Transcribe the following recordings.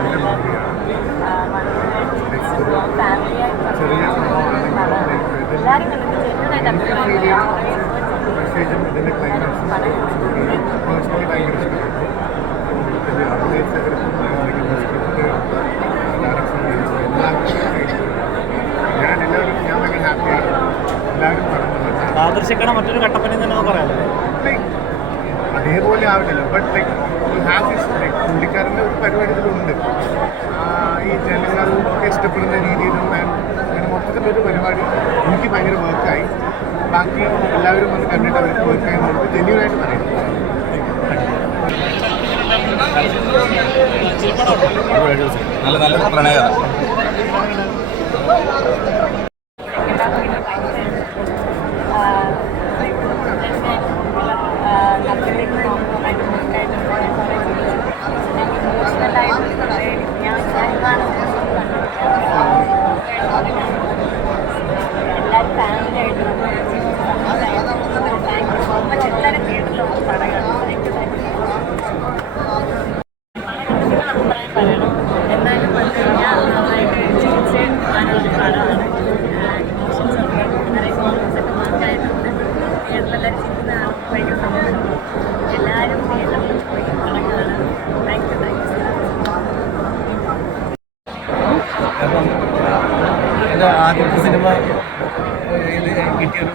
നല്ല മൂവിയാണ്. ചെറിയ മെസ്സേജും ഇതിൻ്റെ ക്ലൈമാക്സും പേഴ്സണലി ഭയങ്കര ഇഷ്ടപ്പെട്ടു. ഇതിൽ അഭിനയിച്ചവർക്കും സ്ക്രിപ്റ്റ് ഡയറക്ഷൻ എല്ലാം ഞാൻ ഭയങ്കര ഹാപ്പിയാണ്. എല്ലാവരും പറഞ്ഞത് ആദർശിക്കണ മറ്റൊരു കട്ടപ്പന തന്നെ പറയാമല്ലോ. അതേപോലെ ആവില്ലല്ലോ. ബട്ട് ലൈക്ക് പുള്ളിക്കാരൻ്റെ ഒരു പരിപാടി ഇതിലുണ്ട്. ഈ ജനങ്ങൾക്ക് ഇഷ്ടപ്പെടുന്ന രീതിയിലും അങ്ങനെ മൊത്തത്തിലൊരു പരിപാടി എനിക്ക് ഭയങ്കര വർക്കായി. ബാക്കി എല്ലാവരും വന്ന് കണ്ടിട്ട് അവർക്ക് വർക്കായി നമുക്ക് ജെന്യൂനായിട്ട് പറയും. നല്ല നല്ല പ്രണയകഥ. എല്ലാവരും ഫാമിലിയായിട്ട് എല്ലാവരും തിയേറ്ററിൽ വന്ന് പടം കാണും. പറയണം എന്നാലും ഞാൻ നന്നായിട്ട് ചിരിച്ച് കാണുന്ന പടമാണ്. ഇമോഷൻസ് ഒക്കെ നിറയെ കോമൻസ് ഒക്കെ മാർക്കായിട്ടുണ്ട്. തിയേറ്ററിലെല്ലാവരും ചിരിക്കുന്ന ഭയങ്കര സന്തോഷം. എല്ലാവരും തിയേറ്ററിൽ പോയി പടം കാണാൻ താങ്ക് യു. എൻ്റെ ആദ്യത്തെ സിനിമ ഇത് കിട്ടിയൊരു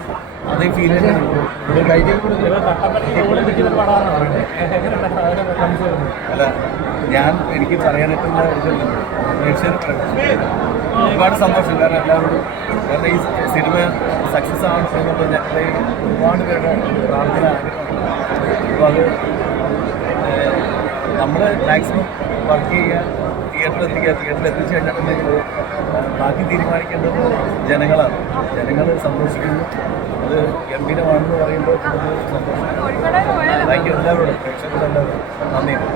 അതേ ഫീൽ അല്ല എനിക്ക് പറയാനായിട്ടുള്ള ഒരുപാട് സന്തോഷം. കാരണം എല്ലാവരോടും കാരണം ഈ സിനിമ സക്സസ് ആവുന്നത് ഞങ്ങളുടെ ഒരുപാട് പേരുടെ പ്രാർത്ഥന ആഗ്രഹമാണ്. അപ്പോൾ അത് നമ്മൾ മാക്സിമം വർക്ക് ചെയ്യുക, തിയേറ്ററിൽ എത്തിച്ചു കഴിഞ്ഞിട്ടുണ്ടെങ്കിൽ ബാക്കി തീരുമാനിക്കേണ്ടത് ജനങ്ങളാണ്. ജനങ്ങൾ സന്തോഷിക്കുന്നു. അത് ഗംഭീരമാണെന്ന് പറയുമ്പോൾ സന്തോഷം. താങ്ക് യു എല്ലാവരോടും, പ്രേക്ഷകരെല്ലാവരും നന്ദിയുണ്ട്.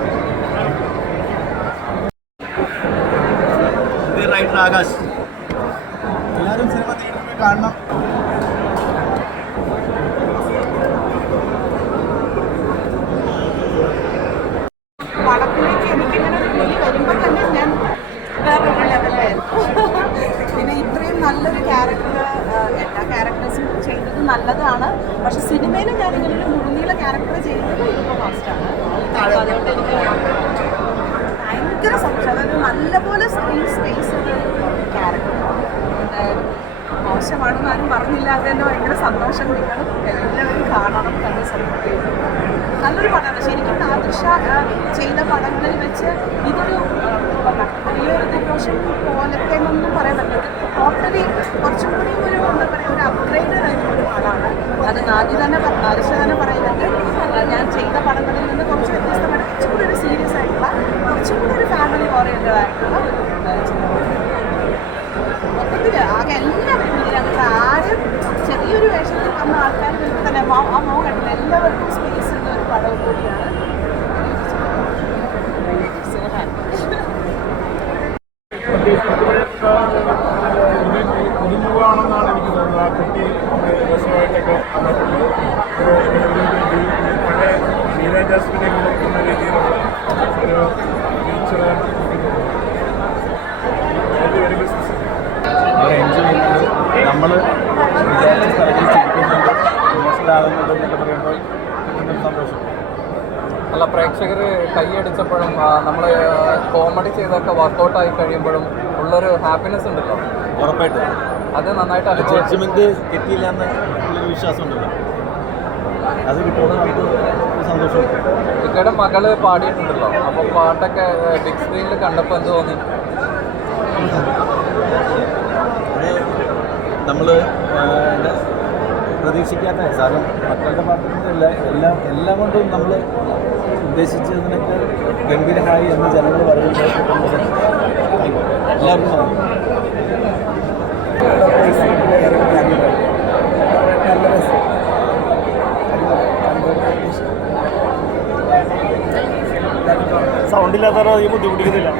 റൈറ്റർ ആകാശ്, എല്ലാവരും സിനിമ തിയേറ്ററിൽ കാണണം. പടത്തിലേക്ക് എനിക്കിങ്ങനെ ഒരു വിളി വരുമ്പോൾ തന്നെ ഞാൻ വേറൊരു ലെവലായിരുന്നു. പിന്നെ ഇത്രയും നല്ലൊരു ക്യാരക്ടർ എല്ലാ ക്യാരക്ടേഴ്സും ചെയ്തത് നല്ലതാണ്. പക്ഷെ സിനിമയിൽ ഞാൻ ഇങ്ങനെ ഒരു മുഴുനീള ക്യാരക്ടർ ചെയ്യുന്നത് ഇതിപ്പോൾ ഫസ്റ്റാണ്. അതുകൊണ്ട് എനിക്ക് ഭയങ്കര സന്തോഷം. അതായത് നല്ലപോലെ സ്ക്രീൻ സ്പേസ് ഒരു ക്യാരക്ടറാണ്. മോശമാണെന്ന് ആരും പറഞ്ഞില്ല. അത് തന്നെ ഭയങ്കര സന്തോഷം. നിങ്ങൾ എല്ലാവരും കാണണം, കണ്ട് സപ്പോർട്ട് ചെയ്യണം. നല്ലൊരു പടമാണ് ശരിക്കും. ആദർശ ചെയ്ത പടങ്ങളിൽ വെച്ച് ഇതൊരു വലിയൊരു ദിഗ്ദോഷം പോലത്തെ എന്നൊന്നും പറയാൻ പറ്റില്ല. ടോട്ടലി കുറച്ചും കൂടി ഒരു എന്താ പറയുക ഒരു അപ്ഗ്രേഡ് ആയിട്ടുള്ള ഒരു പടമാണ്. അത് ആദർശ തന്നെ പറയുന്നുണ്ട്, ഞാൻ ചെയ്ത പടങ്ങളിൽ നിന്ന് കുറച്ച് വ്യത്യസ്തമായിട്ട് കുറച്ചും കൂടി ഒരു സീരിയസ് ആയിട്ടുള്ള കുറച്ചും കൂടി ഒരു ഫാമിലി ഓറിയൻറ്റഡ് ആയിട്ടുള്ള മൊത്തത്തിൽ ആകെ എല്ലാവരും ഇതിനകത്ത് ആരും ചെറിയൊരു വേഷത്തിൽ വന്ന ആൾക്കാർ വരുമ്പോൾ തന്നെ ആ മോഹം കണ്ടില്ല. എല്ലാവർക്കും സ്പേസ് ഉള്ള ഒരു പടവും കൂടിയാണ്. പുതുമുഖമാണെന്നാണ് എനിക്ക് തോന്നുന്നത്. ആ കുട്ടി രസമായിട്ടൊക്കെ വന്നിട്ടുണ്ട്. പഴയ നീല ജാസ്മിനെ നോക്കുന്ന രീതിയിലുള്ള ഒരു ഫീച്ചർ എൻജോയ് ചെയ്യുന്നത് നമ്മൾ വിചാരിച്ച സ്ഥലത്തിൽ ചിരിക്കുന്നുണ്ട്, ഇമോഷണൽ ആകുന്നുണ്ട് എന്നൊക്കെ പറയുമ്പോൾ കിട്ടുന്നൊരു സന്തോഷം. അല്ല, പ്രേക്ഷകർ കൈയടിച്ചപ്പോഴും നമ്മൾ കോമഡി ചെയ്തൊക്കെ വർക്കൗട്ടായി കഴിയുമ്പോഴും ഉള്ളൊരു ഹാപ്പിനെസ് ഉണ്ടല്ലോ. ഉറപ്പായിട്ട് അത് നന്നായിട്ട് ജഡ്ജ്മെൻറ്റ് കിട്ടിയില്ല എന്ന് ഉള്ളൊരു വിശ്വാസം ഉണ്ടല്ലോ. അത് കിട്ടുമ്പോൾ നമുക്ക് സന്തോഷം. ഇക്കയുടെ മകള് പാടിയിട്ടുണ്ടല്ലോ, അപ്പോൾ പാട്ടൊക്കെ ബിഗ് സ്ക്രീനിൽ കണ്ടപ്പോൾ എന്ത് തോന്നി? നമ്മൾ പ്രതീക്ഷിക്കാത്ത സാധനം മക്കളുടെ പാട്ടില്ല എല്ലാം കൊണ്ടും നമ്മൾ ഉദ്ദേശിച്ചതിനൊക്കെ ഗംഭീരമായി എന്ന് ജനങ്ങൾ പറയുമ്പോൾ എല്ലാവർക്കും സൗണ്ടില്ലാത്തവരോ ഈ ബുദ്ധിമുട്ടിക്കുന്നില്ല.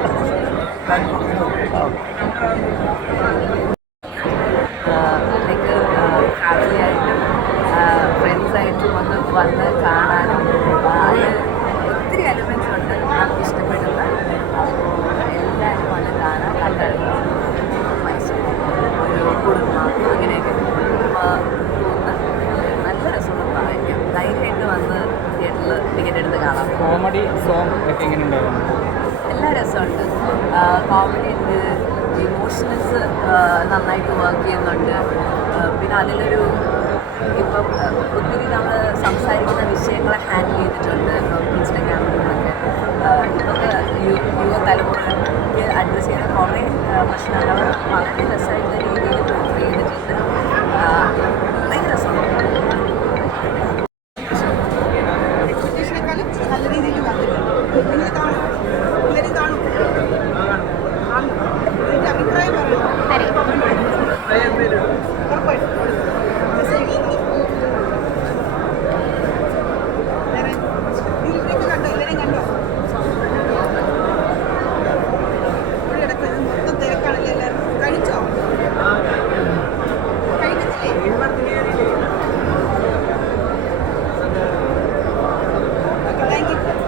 ഫാമിലിയായിട്ടും ഫ്രണ്ട്സായിട്ടും വന്ന് കാണാനും അത് ഒത്തിരി എലിമെൻറ്റ്സ് ഉണ്ട് നമുക്ക് ഇഷ്ടപ്പെടുന്ന. അപ്പോൾ കോമഡി സോങ് ഒക്കെ എങ്ങനെ ഉണ്ടായിരുന്നു? എല്ലാ രസമുണ്ട്. കോമഡി ഉണ്ട്, ഇമോഷണൽസ് നന്നായിട്ട് വർക്ക് ചെയ്യുന്നുണ്ട്. പിന്നെ അതിലൊരു ഇപ്പം ഒത്തിരി നമ്മൾ സംസാരിക്കുന്ന വിഷയങ്ങളെ ഹാൻഡിൽ ചെയ്തിട്ടുണ്ട്. ഇൻസ്റ്റഗ്രാമിലൊക്കെ ഇതൊക്കെ യുവതലമുറയ്ക്ക് അഡ്രസ്സ് ചെയ്യുന്ന കുറേ പ്രശ്നങ്ങൾ വളരെ രസമായിട്ടുള്ള രീതിയിൽ പോർട്രേ ചെയ്തിട്ടുണ്ട്. ഭയങ്കര രസമുണ്ട്. എക്സ്പെക്ടേഷനേക്കാളും നല്ല രീതിയിൽ വന്നിട്ടുണ്ട്. നിങ്ങൾ കാണും, എല്ലാവരും കാണും. എൻ്റെ അഭിപ്രായം പറയണം. ഉറപ്പായിട്ടും. വേറെ ഇതിലേക്ക് കണ്ടോ? എല്ലാവരെയും കണ്ടോ? ഇവിടെ കിടക്കുന്നത് മൊത്തം തിരക്കാണല്ലോ എല്ലാവരും. കഴിച്ചോ? കഴിക്കത്തില്ലേ?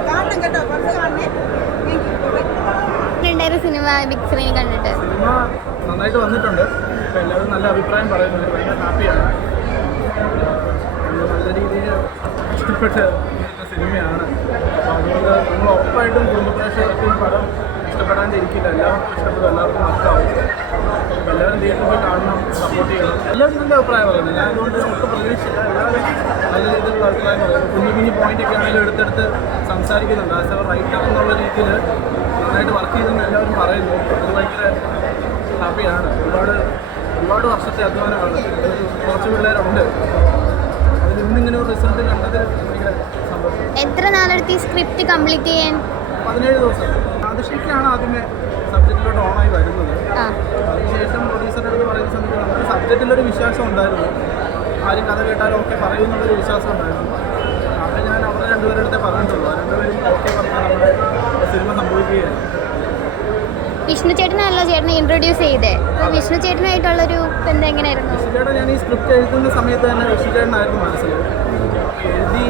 കാണണം കേട്ടോ, പണ്ട് കാണണേ. ഉണ്ടായിരുന്ന സിനിമ ബിഗ് സ്ക്രീനിൽ കണ്ടിട്ട് സിനിമ നന്നായിട്ട് വന്നിട്ടുണ്ട്. അപ്പോൾ എല്ലാവരും നല്ല അഭിപ്രായം പറയുന്നുണ്ട്. ഭയങ്കര ഹാപ്പിയാണ്. നല്ല രീതിയിൽ ഇഷ്ടപ്പെട്ട സിനിമയാണ്. അപ്പോൾ അതുകൊണ്ട് നമ്മൾ ഉറപ്പായിട്ടും കുടുംബപ്രേക്ഷകർക്ക് ഈ പടം ഇഷ്ടപ്പെടാണ്ടിരിക്കില്ല. എല്ലാവർക്കും ഇഷ്ടപ്പെടും, എല്ലാവർക്കും മനസ്സിലാവും. അപ്പോൾ എല്ലാവരും തിയേറ്ററിൽ പോയി കാണണം, സപ്പോർട്ട് ചെയ്യണം. എല്ലാവരും നല്ല അഭിപ്രായം പറയുന്നത്. ഞാൻ അതുകൊണ്ട് ഒട്ടും പ്രതീക്ഷിച്ചില്ല. എല്ലാവരും നല്ല രീതിയിലുള്ള അഭിപ്രായം പറയുന്നു. കുഞ്ഞു പോയിൻ്റൊക്കെ ആണെങ്കിലും എടുത്തെടുത്ത് സംസാരിക്കുന്നുണ്ട്. ആസ് എ റൈറ്റർ എന്നുള്ള രീതിയിൽ നന്നായിട്ട് വർക്ക് ചെയ്തെന്ന് എല്ലാവരും പറയുന്നു. അത് ഭയങ്കര ഹാപ്പിയാണ്. ഒരുപാട് വർഷത്തെ അധ്വാനമാണ്. കുറച്ച് പിള്ളേരുണ്ട്. അതിൽ ഇന്നിങ്ങനെ ഒരു റിസൾട്ട് കണ്ടതിൽ ഭയങ്കര സന്തോഷം. എത്ര നാളെടുത്ത് ഈ സ്ക്രിപ്റ്റ് കംപ്ലീറ്റ് ചെയ്യാൻ? 17 ദിവസം. ആദിഷയ്ക്കാണ് ആദ്യമേ സബ്ജക്റ്റിലോട്ട് ഓണായി വരുന്നത്. ആ, അതിനുശേഷം പ്രൊഡ്യൂസറുടെ അടുത്ത് പറയുന്ന സമയത്ത് നമുക്ക് സബ്ജക്റ്റിലൊരു വിശ്വാസം ഉണ്ടായിരുന്നു. ആരും കഥ കേട്ടാലും ഓക്കെ പറയുമെന്നുള്ളൊരു വിശ്വാസം ഉണ്ടായിരുന്നു. അവിടെ ഞാൻ അവരെ രണ്ടുപേരുടെ അടുത്തേ പറഞ്ഞിട്ടുള്ളൂ. ആ രണ്ടുപേരും ഓക്കെ പറഞ്ഞാൽ നമ്മുടെ സിനിമ സംഭവിക്കുകയാണ്. വിഷ്ണു ചേട്ടനല്ലോ ചേട്ടനെ ഇൻട്രൊഡ്യൂസ് ചെയ്തേ. അപ്പോൾ വിഷ്ണു ചേട്ടനായിട്ടുള്ളൊരു ബന്ധം എങ്ങനെയായിരുന്നു? വിഷ്ണുചേട്ടൻ ഞാൻ ഈ സ്ക്രിപ്റ്റ് എഴുതുന്ന സമയത്ത് തന്നെ വിഷ്ണുചേട്ടനായിരുന്നു മനസ്സിൽ. എഴുതി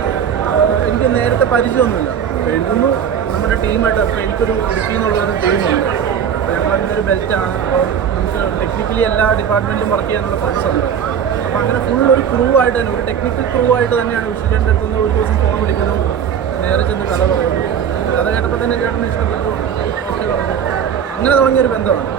എനിക്ക് നേരത്തെ പരിചയമൊന്നുമില്ല. എഴുതുന്നു നമ്മുടെ ടീമായിട്ട്. അപ്പോൾ എനിക്കൊരു ഇടുക്കി എന്നുള്ളൊരു ടീമുണ്ട്. അപ്പോൾ ഞങ്ങൾ അതിൻ്റെ ബെൽറ്റാണ്. അപ്പോൾ നമുക്ക് ടെക്നിക്കലി എല്ലാ ഡിപ്പാർട്ട്മെൻറ്റും വർക്ക് ചെയ്യാനുള്ള ഫ്രണ്ട്സ് ഉണ്ട്. അപ്പോൾ അങ്ങനെ ഫുൾ ഒരു ക്രൂ ആയിട്ട് തന്നെ, ഒരു ടെക്നിക്കൽ ക്രൂ ആയിട്ട് തന്നെയാണ് വിഷ്ണുചേട്ടൻ്റെ അടുത്ത് നിന്ന് ഒരു ദിവസം ഫോൺ വിളിക്കുന്നു, നേരെ ചെന്ന് കഥ പറയുന്നു. കഥ കേട്ടപ്പോൾ തന്നെ ചേട്ടന് ഇഷ്ടപ്പെട്ടു, ഓക്കെ പറഞ്ഞു. അങ്ങനെ തുടങ്ങിയൊരു ബന്ധമാണ്.